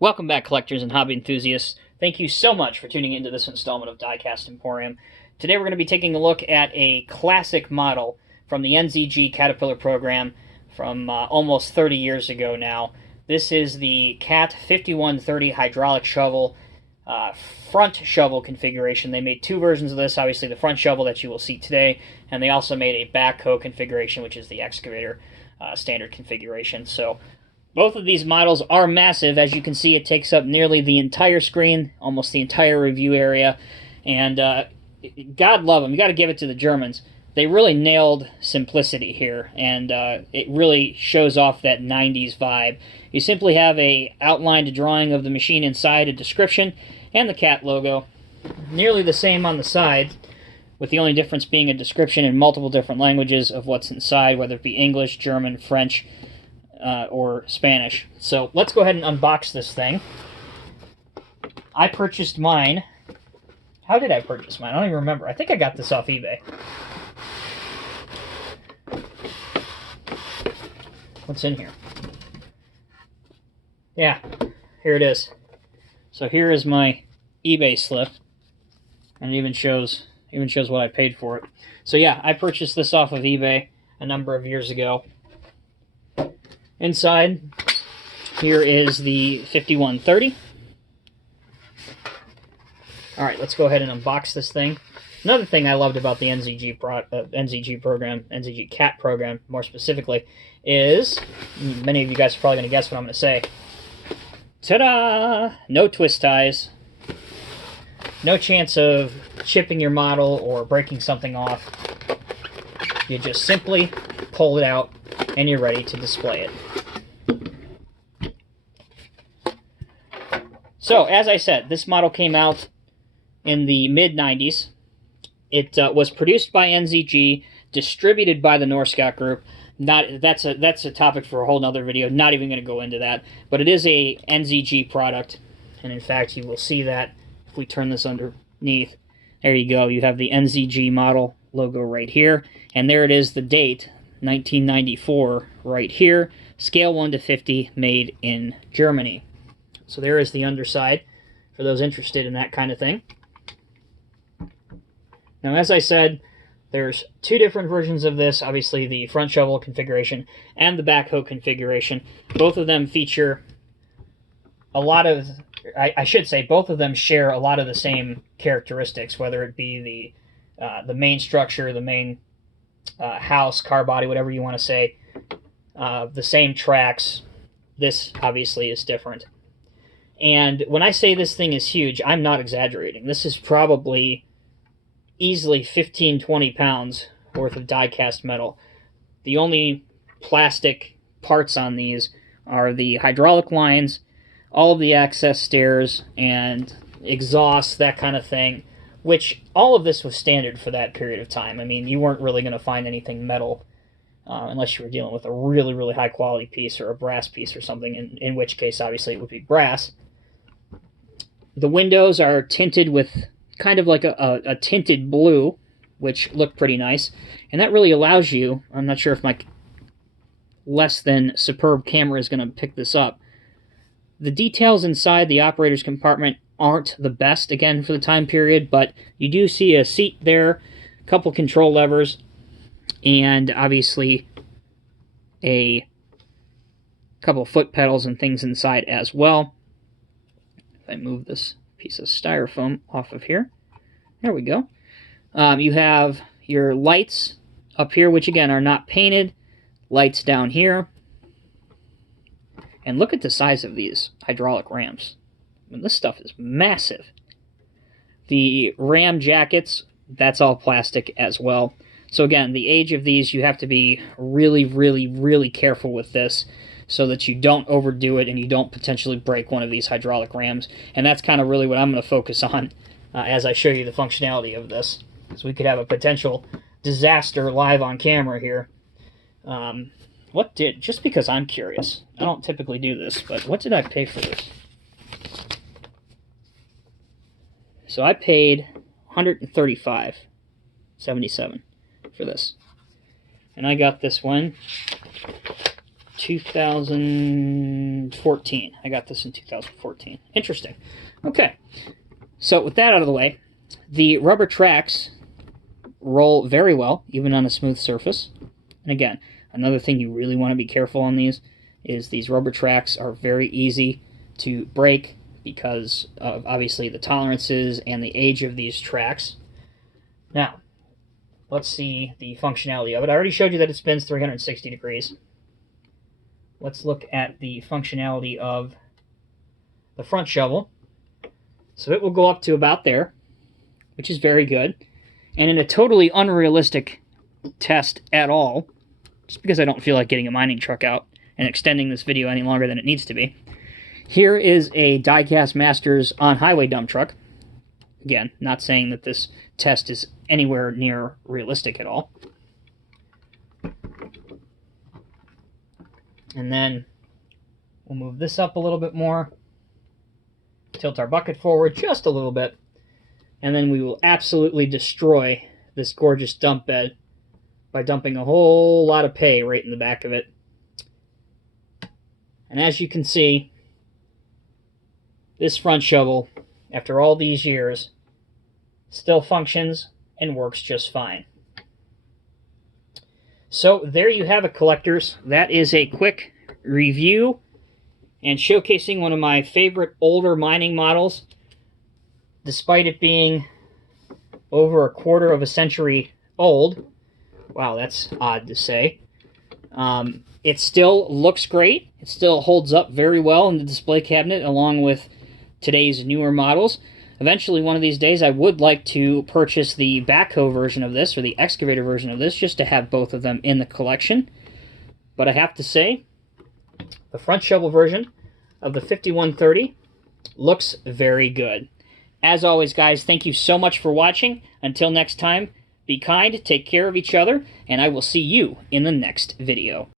Welcome back, collectors and hobby enthusiasts. Thank you so much for tuning into this installment of Diecast Emporium. Today we're going to be taking a look at a classic model from the NZG Caterpillar program from almost 30 years ago now. This is the CAT 5130 hydraulic shovel, front shovel configuration. They made two versions of this, obviously the front shovel that you will see today, and they also made a backhoe configuration, which is the excavator standard configuration. So both of these models are massive. As you can see, it takes up nearly the entire screen, almost the entire review area, and God love them. You got to give it to the Germans. They really nailed simplicity here, and it really shows off that 90s vibe. You simply have a outlined drawing of the machine inside, a description, and the CAT logo. Nearly the same on the side, with the only difference being a description in multiple different languages of what's inside, whether it be English, German, French, or Spanish. So let's go ahead and unbox this thing. I purchased mine. How did I purchase mine? I don't even remember. I think I got this off eBay. What's in here? Yeah, here it is. So here is my eBay slip, and it even shows what I paid for it. So yeah, I purchased this off of eBay a number of years ago. Inside, here is the 5130. Alright, let's go ahead and unbox this thing. Another thing I loved about the NZG program, NZG CAT program more specifically, is, many of you guys are probably going to guess what I'm going to say. Ta-da! No twist ties. No chance of chipping your model or breaking something off. You just simply pull it out and you're ready to display it. So, as I said, this model came out in the mid-90s. It was produced by NZG, distributed by the Norscot Group. That's a topic for a whole nother video. Not even going to go into that. But it is a NZG product, and in fact, you will see that if we turn this underneath. There you go. You have the NZG model logo right here, and there it is, the date, 1994, right here. Scale 1 to 50, made in Germany. So there is the underside for those interested in that kind of thing. Now, as I said, there's two different versions of this. Obviously, the front shovel configuration and the backhoe configuration. Both of them feature a lot of, I should say, both of them share a lot of the same characteristics, whether it be the main structure, the main house, car body, whatever you want to say, the same tracks. This obviously is different. And when I say this thing is huge, I'm not exaggerating. This is probably easily 15-20 pounds worth of die-cast metal. The only plastic parts on these are the hydraulic lines, all of the access stairs, and exhaust, that kind of thing, which all of this was standard for that period of time. I mean, you weren't really going to find anything metal unless you were dealing with a really, really high-quality piece or a brass piece or something, in which case, obviously, it would be brass. The windows are tinted with kind of like a tinted blue, which look pretty nice. And that really allows you, I'm not sure if my less than superb camera is going to pick this up. The details inside the operator's compartment aren't the best, again, for the time period, but you do see a seat there, a couple control levers, and obviously a couple foot pedals and things inside as well. If I move this piece of styrofoam off of here, there we go. You have your lights up here, which again are not painted. Lights down here. And look at the size of these hydraulic rams. I mean, this stuff is massive. The ram jackets, that's all plastic as well. So again, the age of these, you have to be really, really, really careful with this so that you don't overdo it and you don't potentially break one of these hydraulic rams. And that's kind of really what I'm going to focus on as I show you the functionality of this. Because we could have a potential disaster live on camera here. Just because I'm curious, I don't typically do this, but what did I pay for this? So I paid $135.77 for this. And I got this one 2014. I got this in 2014. Interesting. Okay. So with that out of the way, the rubber tracks roll very well, even on a smooth surface. And again, another thing you really want to be careful on these is these rubber tracks are very easy to break because of obviously the tolerances and the age of these tracks. Now, let's see the functionality of it. I already showed you that it spins 360 degrees. Let's look at the functionality of the front shovel. So it will go up to about there, which is very good. And in a totally unrealistic test at all, just because I don't feel like getting a mining truck out and extending this video any longer than it needs to be, here is a Diecast Masters on-highway dump truck. Again, not saying that this test is anywhere near realistic at all. And then we'll move this up a little bit more, tilt our bucket forward just a little bit, and then we will absolutely destroy this gorgeous dump bed by dumping a whole lot of pay right in the back of it. And as you can see, this front shovel, after all these years, still functions and works just fine. So there you have it, collectors. That is a quick review and showcasing one of my favorite older mining models. Despite it being over a quarter of a century old, wow, that's odd to say, it still looks great. It still holds up very well in the display cabinet along with today's newer models. Eventually, one of these days, I would like to purchase the backhoe version of this, or the excavator version of this, just to have both of them in the collection. But I have to say, the front shovel version of the 5130 looks very good. As always, guys, thank you so much for watching. Until next time, be kind, take care of each other, and I will see you in the next video.